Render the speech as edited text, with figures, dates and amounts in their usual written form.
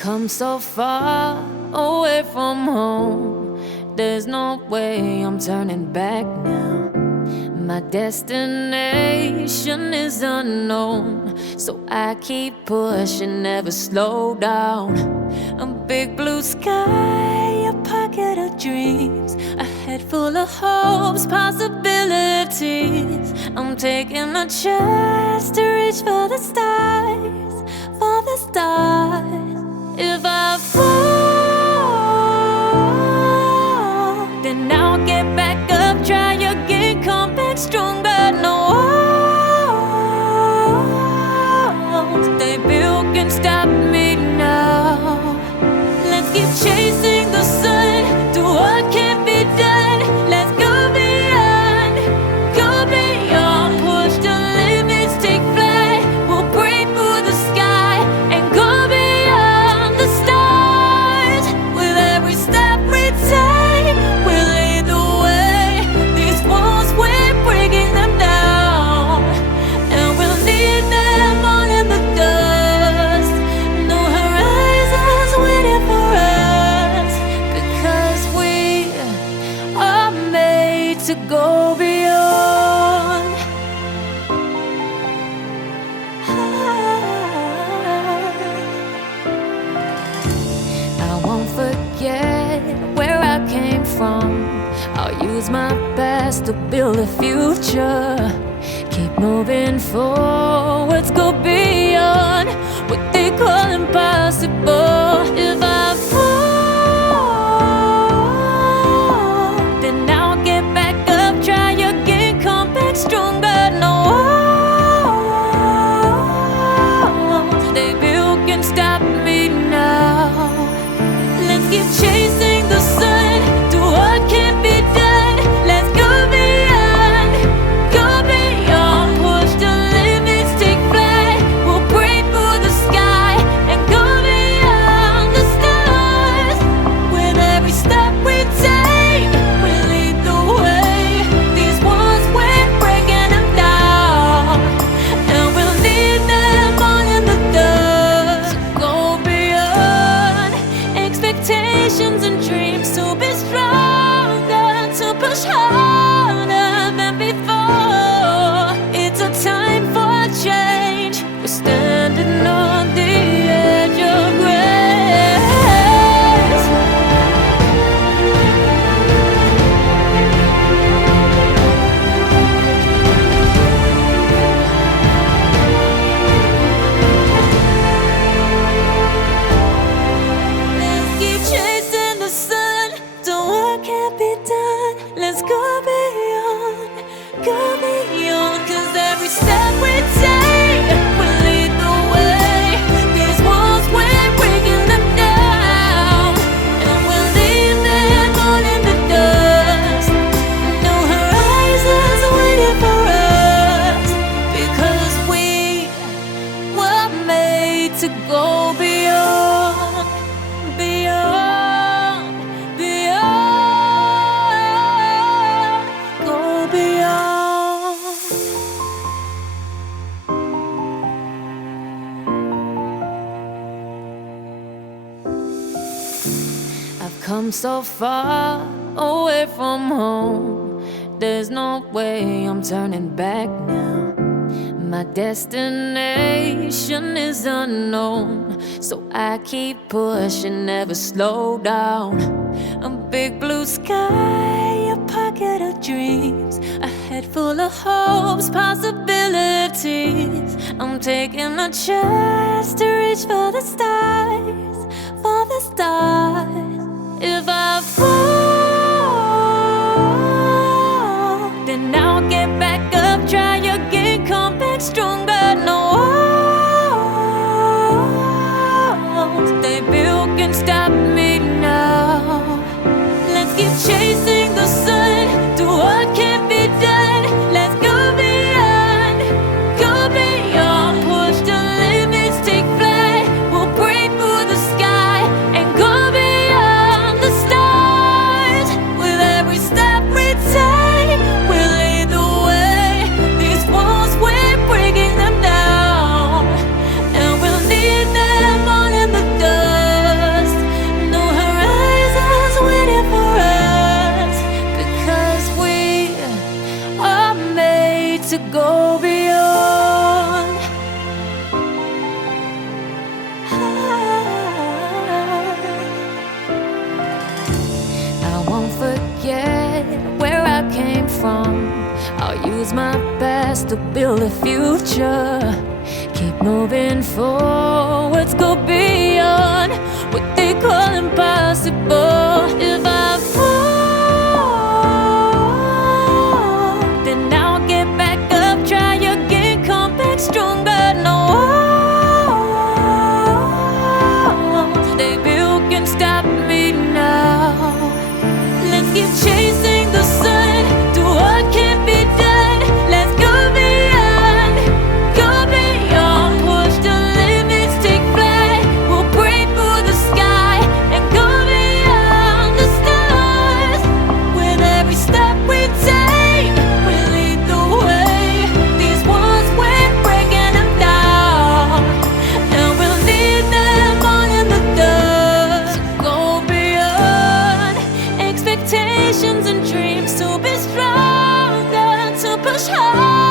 come so far away from home. There's no way I'm turning back now. My destination is unknown, so I keep pushing, never slow down. A big blue sky, a pocket of dreams, a head full of hopes, possibilities. I'm taking a chance to reach for the stars, for the stars. If I fall, then I'll get back up, try again, come back stronger. No walls they built can stop me now. Let's keep chasing the sun, do what can't be done. Let's go beyond, push the limits, take flight. We'll break through the sky and go beyond the stars. With every step we take, we'll lead the way. These walls, we're breaking them down, and we'll leave them all in the dust. No horizons waiting for us, because we are made to go beyond. I won't forget where I came from. I'll use my best to build a future. Keep moving forwards, go beyond what they call impossible. If I fall, then I'll get back up, try again, come back stronger. No walls they built can stop me now. Let's keep chasing the sun, do what can't be done. Let's go beyond, push the limits, take flight. We'll break through the sky and go beyond the stars. With every step we take, we lead the way. These walls, we're breaking them down, and we'll leave them all in the dust. Go beyond expectations and dreams, to be stronger, to push harder than before. It's a time for change. We're standing on the edge of grace. Let's keep chasing the sun, do what can't be done. Let's go beyond, 'cause every step we take will lead the way. These walls, we're breaking them down, and we'll leave them all in the dust. No horizons waiting for us, because we were made to go beyond, go beyond. I've come so far away from home. There's no way I'm turning back now. My destination is unknown, so I keep pushing, never slow down. A big blue sky, a pocket of dreams, a head full of hopes, possibilities. I'm taking a chance to reach for the stars, for the stars. If I fall, then I'll get back up, try again, come back stronger. No walls they built can stop me now. Let's keep chasing the sun, do what can't be done. Let's go beyond, push the limits, take flight. We'll break through the sky and go beyond. use my past to build a future. Keep moving forwards, go beyond what they call impossible. If I fall, then I'll get back up, try again, come back stronger. No walls they built can stop me now. Let's keep chasing the sun, do what can't be done. Let's go beyond, push the limits, take flight. We'll break through the sky and go beyond the stars. With every step we take, we lead the way. These walls, we're breaking them down, and we'll leave them all in the dust. Go beyond expectations and dreams, to be stronger, to push hard.